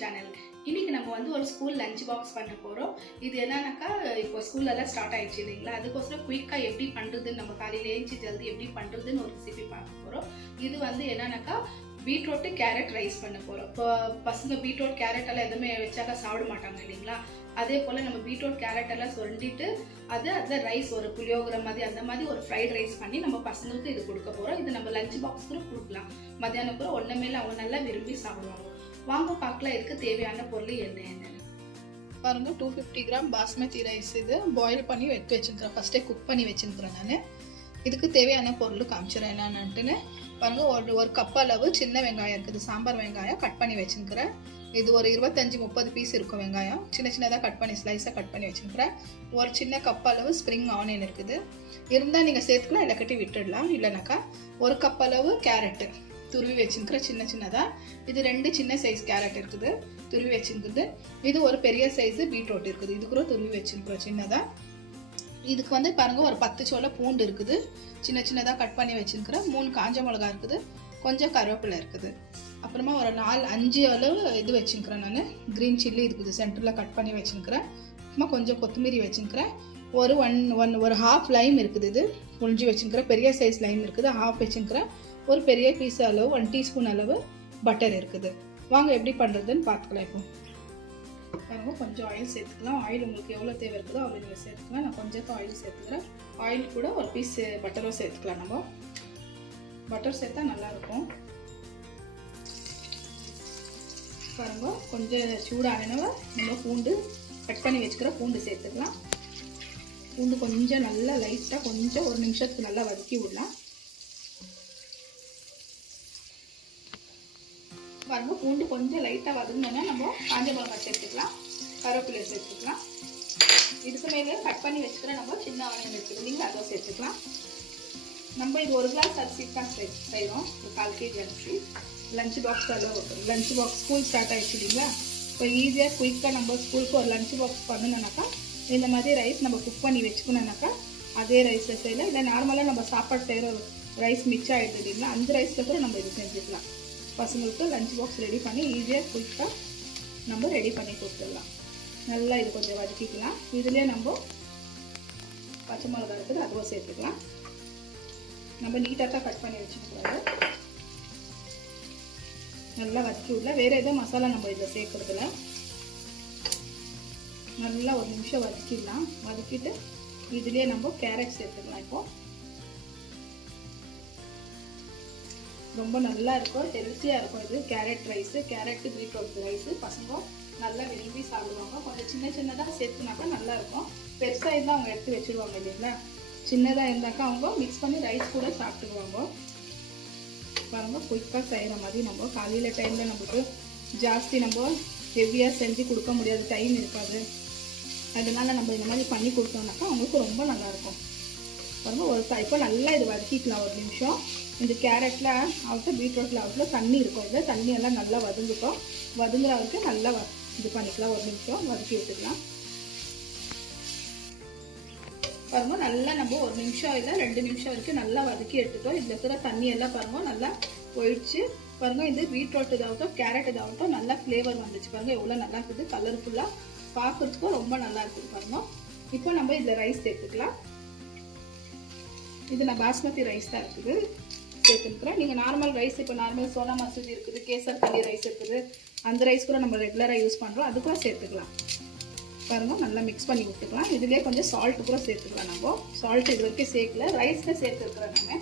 Channel. இன்னைக்கு நம்ம வந்து ஒரு ஸ்கூல் லஞ்ச் பாக்ஸ் பண்ண போறோம். இது என்னன்னாக்கா இப்போ ஸ்கூல்ல எல்லாம் ஸ்டார்ட் ஆயிடுச்சு இல்லைங்களா, அதுக்கோசரம் குயிக்கா எப்படி பண்றதுன்னு நம்ம காலையில ஏஞ்சி ஜல்தி எப்படி பண்றதுன்னு ஒரு ரெசிபி பார்க்க போறோம். இது வந்து என்னன்னாக்கா பீட்ரூட் கேரட் ரைஸ் பண்ண போறோம். இப்போ பசங்க பீட்ரூட் கேரட் எல்லாம் எதுவுமே வச்சாக்கா சாப்பிட மாட்டாங்க இல்லைங்களா, அதே போல நம்ம பீட்ரூட் கேரட் எல்லாம் சுரண்டிட்டு அது ரைஸ் ஒரு புளியோகிற மாதிரி அந்த மாதிரி ஒரு ஃப்ரைட் ரைஸ் பண்ணி நம்ம பசங்களுக்கு இது கொடுக்க போறோம். இது நம்ம லஞ்ச் பாக்ஸ் கூட கொடுக்கலாம். மத்தியானம் கூட ஒன்றுமேல அவங்க நல்லா விரும்பி சாப்பிடுவாங்க. வாங்க பார்க்கலாம் இதுக்கு தேவையான பொருள் என்னன்னு பாருங்க. 250 கிராம் பாஸ்மதி ரைஸ் இது பாயில் பண்ணி எடுத்து வச்சுருக்கிறேன். ஃபர்ஸ்டே குக் பண்ணி வச்சுருக்கிறேன் நான். இதுக்கு தேவையான பொருள் காமிச்சிடறேன் என்னன்னுட்டுன்னு. பாருங்க, ஒரு கப் அளவு சின்ன வெங்காயம் இருக்குது, சாம்பார் வெங்காயம் கட் பண்ணி வச்சுருக்கிறேன். இது ஒரு 25-30 பீஸ் இருக்கும் வெங்காயம், சின்ன சின்னதாக கட் பண்ணி ஸ்லைஸாக கட் பண்ணி வச்சுருக்கிறேன். ஒரு சின்ன கப் அளவு ஸ்ப்ரிங் ஆனியன் இருக்குது, இருந்தால் நீங்கள் சேர்த்துக்கலாம், இல்லை கட்டி விட்டுடலாம். இல்லைனாக்கா ஒரு கப் அளவு கேரட்டு துருவி வச்சுருக்கிற சின்ன சின்னதாக. இது 2 சின்ன சைஸ் கேரட் இருக்குது துருவி வச்சுருக்குது. இது ஒரு பெரிய சைஸு பீட்ரூட் இருக்குது, இது கூட துருவி வச்சுருக்குறோம் சின்னதாக. இதுக்கு வந்து பாருங்க ஒரு 10 சோள பூண்டு இருக்குது, சின்ன சின்னதாக கட் பண்ணி வச்சுருக்கிறேன். 3 காஞ்ச மிளகா இருக்குது, கொஞ்சம் கருவேப்பிலை இருக்குது. அப்புறமா ஒரு 4-5 அளவு இது வச்சுருக்கிறேன் நான், க்ரீன் சில்லி இருக்குது சென்டரில் கட் பண்ணி வச்சுருக்கிறேன். அப்புறமா கொஞ்சம் கொத்தமல்லி வச்சுருக்கிறேன். ஒரு ஹாஃப் லைம் இருக்குது, இது புழிஞ்சி வச்சுருக்கிறேன். பெரிய சைஸ் லைம் இருக்குது, ஹாஃப் வச்சுருக்கிறேன். ஒரு பெரிய பீஸ் அளவு 1 டீஸ்பூன் அளவு பட்டர் இருக்குது. வாங்க எப்படி பண்ணுறதுன்னு பார்த்துக்கலாம். இப்போ பாருங்க, கொஞ்சம் ஆயில் சேர்த்துக்கலாம். ஆயில் உங்களுக்கு எவ்வளோ தேவை இருக்குதோ அவ்வளோ நீங்கள் சேர்த்துக்கலாம். நான் கொஞ்சம் ஆயில் சேர்த்துக்கிறேன். ஆயில் கூட ஒரு பீஸ் பட்டரும் சேர்த்துக்கலாம். நம்ம பட்டர் சேர்த்தா நல்லாயிருக்கும். பாருங்க, கொஞ்சம் சூடானவ நம்ம பூண்டு கட் பண்ணி வச்சுக்கிற பூண்டு சேர்த்துக்கலாம். பூண்டு கொஞ்சம் நல்லா லைட்டாக கொஞ்சம் 1 நிமிஷத்துக்கு நல்லா வதக்கி விடலாம். பாருங்க, பூண்டு கொஞ்சம் லைட்டாக வதங்கினோன்னா நம்ம காஞ்ச மிளகாய் சேர்த்துக்கலாம், கருவேப்பிலை சேர்த்துக்கலாம். இதுக்கு மேலே கட் பண்ணி வச்சுக்கிற நம்ம சின்ன ஆனியன் இருக்குது இல்லைங்களா, அதை சேர்த்துக்கலாம். நம்ம இது 1 கிளாஸ் அரிசி தான் செய்கிறோம், 1/4 kg அரிசி. லஞ்ச் பாக்ஸ் அளவு லஞ்ச் பாக்ஸ் ஸ்கூல் ஸ்டார்ட் ஆகிடுச்சு இல்லைங்களா, இப்போ ஈஸியாக குயிக்காக நம்ம ஸ்கூலுக்கு ஒரு லஞ்ச் பாக்ஸ் பண்ணணுன்னாக்கா இந்த மாதிரி ரைஸ் நம்ம குக் பண்ணி வச்சுக்கணுன்னாக்கா அதே ரைஸில் செய்யலாம். இல்லை நார்மலாக நம்ம சாப்பாடு செய்கிற ரைஸ் மிச்சம் ஆகிடுது இல்லைங்களா, அந்த ரைஸில் கூட நம்ம இது செஞ்சுக்கலாம். பசங்களுக்கு லஞ்ச் பாக்ஸ் ரெடி பண்ணி ஈஸியாக குயிக்காக நம்ம ரெடி பண்ணி கொடுத்துடலாம். நல்லா இது கொஞ்சம் வதக்கிக்கலாம். இதுலேயே நம்ம பச்சை மிளகா இருக்குது, அதுவும் சேர்த்துக்கலாம். நம்ம நீட்டாக தான் கட் பண்ணி வச்சுக்கூடாது. நல்லா வதக்கி விடல, வேறு எதுவும் மசாலா நம்ம இதில் சேர்க்குறதுல. நல்லா 1 நிமிஷம் வதக்கிடலாம். வதக்கிட்டு இதுலேயே நம்ம கேரட் சேர்த்துக்கலாம். இப்போது ரொம்ப நல்லா இருக்கும், ஹெல்த்தியாக இருக்கும். இது carrot rice, carrot beetroot rice பசங்க நல்லா விரும்பி சாப்பிடுவாங்க. கொஞ்சம் சின்ன சின்னதாக சேர்த்துனாக்கா நல்லாயிருக்கும். பெருசாக இருந்தால் அவங்க எடுத்து வச்சுருவாங்க இல்லைங்களா, சின்னதாக இருந்தாக்கா அவங்க மிக்ஸ் பண்ணி ரைஸ் கூட சாப்பிட்டுக்குவாங்க. பாருங்க, குயிக்காக செய்கிற மாதிரி நம்ம காலையில் டைமில் நம்மளுக்கு ஜாஸ்தி நம்ம ஹெவியாக செஞ்சு கொடுக்க முடியாது, டைம் இருக்காது. அதனால நம்ம இந்த மாதிரி பண்ணி கொடுத்தோம்னாக்கா அவங்களுக்கு ரொம்ப நல்லாயிருக்கும். பாருங்கள், இப்போ நல்லா இது வதக்கிக்கலாம் 1 நிமிஷம். இந்த கேரட்டில் ஆகட்டும் பீட்ரூட்டில் ஆகட்டும் தண்ணி இருக்கும், இது தண்ணியெல்லாம் நல்லா வதங்கிட்டோம். வதங்குற வரைக்கும் நல்லா இது பண்ணிக்கலாம். 1 நிமிஷம் வதக்கி விட்டுக்கலாம். பாருங்கள், நல்லா நம்ம 1 நிமிஷம் இல்லை 2 நிமிஷம் வரைக்கும் நல்லா வதக்கி எடுத்துட்டோம். இதில் இருக்கிற தண்ணியெல்லாம் பாருங்கள் நல்லா போயிடுச்சு. பாருங்கள், இந்த பீட்ரூட் இதாகட்டும் கேரட் இதாகட்டும் நல்லா ஃப்ளேவர் வந்துச்சு. பாருங்கள் எவ்வளோ நல்லா இருக்குது, கலர்ஃபுல்லாக பார்க்குறதுக்கும் ரொம்ப நல்லா இருக்குது. பாருங்கள், இப்போ நம்ம இதில் ரைஸ் சேர்த்துக்கலாம். இது நான் பாஸ்மதி ரைஸ் தான் இருக்குது சேர்த்துக்கிறேன். நீங்கள் நார்மல் ரைஸ், இப்போ நார்மல் சோனா மசூரி இருக்குது, கேசர் கல்லி ரைஸ் இருக்குது, அந்த ரைஸ் கூட நம்ம ரெகுலராக யூஸ் பண்ணுறோம், அது கூட சேர்த்துக்கலாம். பாருங்கள், நல்லா மிக்ஸ் பண்ணி விட்டுக்கலாம். இதுலேயே கொஞ்சம் சால்ட்டு கூட சேர்த்துக்கலாம். நம்ம சால்ட் இது வரைக்கும் சேர்க்கல, ரைஸில் சேர்த்துருக்குறேன் நம்ம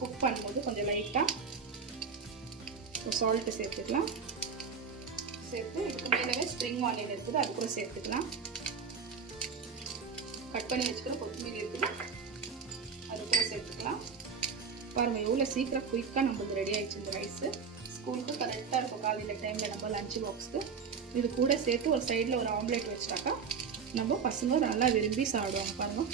குக் பண்ணும்போது கொஞ்சம் லைட்டாக சால்ட்டு சேர்த்துக்கலாம். சேர்த்து இதுக்கு மேலே ஸ்ப்ரிங் ஆனியன் இருக்குது, அது கூட சேர்த்துக்கலாம். கட் பண்ணி வச்சுக்கிற கொத்தமல்லி இருக்குது, அது கூட சேர்த்துக்கலாம். பாருங்கள் எவ்வளோ சீக்கிரம் குயிக்காக நம்மளுக்கு ரெடி ஆகிடுச்சு இந்த ரைஸு. ஸ்கூலுக்கு கரெக்டாக இருக்கும் காலையில் டைமில் நம்ம லஞ்ச் பாக்ஸுக்கு. இது கூட சேர்த்து ஒரு சைடில் ஒரு ஆம்லேட் வச்சிட்டாக்கா நம்ம பசங்க நல்லா விரும்பி சாப்பிடுவாங்க. பாருங்கள்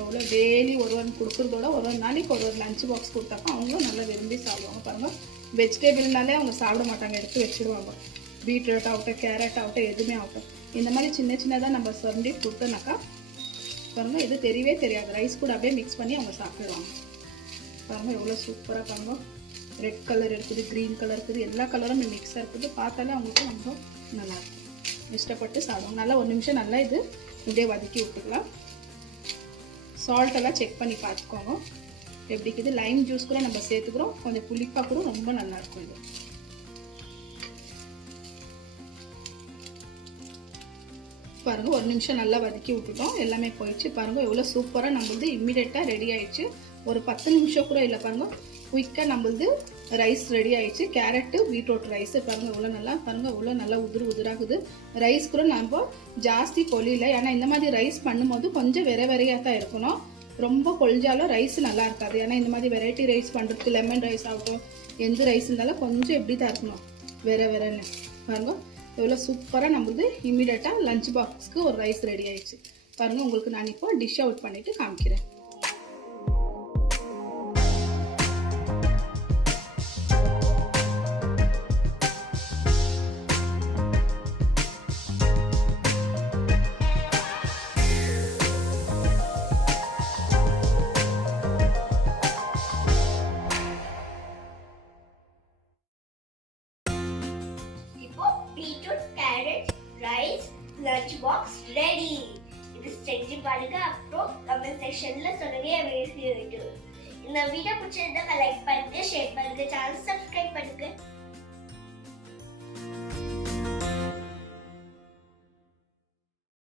எவ்வளோ டெய்லி ஒரு கொடுக்குறதோட ஒரு நாளைக்கு ஒரு லஞ்ச் பாக்ஸ் கொடுத்தாக்கா அவங்களும் நல்லா விரும்பி சாப்பிடுவாங்க. பாருங்கள், வெஜிடபிள்னாலே அவங்க சாப்பிட மாட்டாங்க, எடுத்து வச்சுடுவாங்க. பீட்ரூட் ஆகட்டும் கேரட் ஆகட்டும் எதுவுமே ஆகட்டும் இந்த மாதிரி சின்ன சின்னதாக நம்ம சுரண்டி கொடுத்தோன்னாக்கா பாருங்கள் இது தெரியவே தெரியாது, ரைஸ் கூட அப்படியே மிக்ஸ் பண்ணி அவங்க சாப்பிடுவாங்க. பாருங்கள் எவ்வளோ சூப்பராக பாருங்கள் ரெட் கலர் இருக்குது, க்ரீன் கலர் இருக்குது, எல்லா கலரும் மிக்ஸாக இருக்குது. பார்த்தாலே அவங்களுக்கு ரொம்ப நல்லாயிருக்கும், இஷ்டப்பட்டு சாப்பிடுவோம். நல்லா ஒரு நிமிஷம் நல்லா இது இப்படியே வதக்கி விட்டுக்கலாம். சால்ட்டெல்லாம் செக் பண்ணி பார்த்துக்கோங்க எப்படி இருக்குது. லைம் ஜூஸ் கூட நம்ம சேர்த்துக்கிறோம், கொஞ்சம் புளிப்பாக கூட ரொம்ப நல்லாயிருக்கும் இது. பாருங்க ஒரு நிமிஷம் நல்லா வதக்கி விட்டுட்டோம், எல்லாமே போயிடுச்சு. பாருங்க எவ்வளோ சூப்பராக நம்மளது இம்மிடியேட்டாக ரெடி ஆயிடுச்சு. ஒரு 10 நிமிஷம் கூட இல்லை, பாருங்க குயிக்காக நம்மளது ரைஸ் ரெடி ஆயிடுச்சு. கேரட்டு பீட்ரூட் ரைஸ் பாருங்க எவ்வளோ நல்லா, பாருங்க எவ்வளோ நல்லா உதிராகுது. ரைஸ் கூட நம்ம ஜாஸ்தி கொலியில், ஏன்னா இந்த மாதிரி ரைஸ் பண்ணும்போது கொஞ்சம் வெரையாக தான் இருக்கணும். ரொம்ப கொழிஞ்சாலும் ரைஸ் நல்லா இருக்காது. ஏன்னா இந்த மாதிரி வெரைட்டி ரைஸ் பண்ணுறதுக்கு லெமன் ரைஸ் ஆகட்டும், எந்த ரைஸ் இருந்தாலும் கொஞ்சம் எப்படி தான் இருக்கணும், வேறன்னு. பாருங்க எவ்வளோ சூப்பராக நம்மளுது இம்மிடியேட்டாக லஞ்ச் பாக்ஸ்க்கு ஒரு ரைஸ் ரெடி ஆயிடுச்சு. பாருங்கள் உங்களுக்கு நான் இப்போ டிஷ் அவுட் பண்ணிவிட்டு காமிக்கிறேன். Beetroot carrot rice lunch box ready. இது செஞ்சு பாருங்க, அப்புறம் கமெண்ட் செக்ஷன்ல சொல்லுங்க எப்படி இருக்கு. இந்த வீடியோ பிடிச்சிருந்தா லைக் பண்ணுங்க, ஷேர் பண்ணுங்க, சேனல் சப்ஸ்கிரைப் பண்ணுங்க.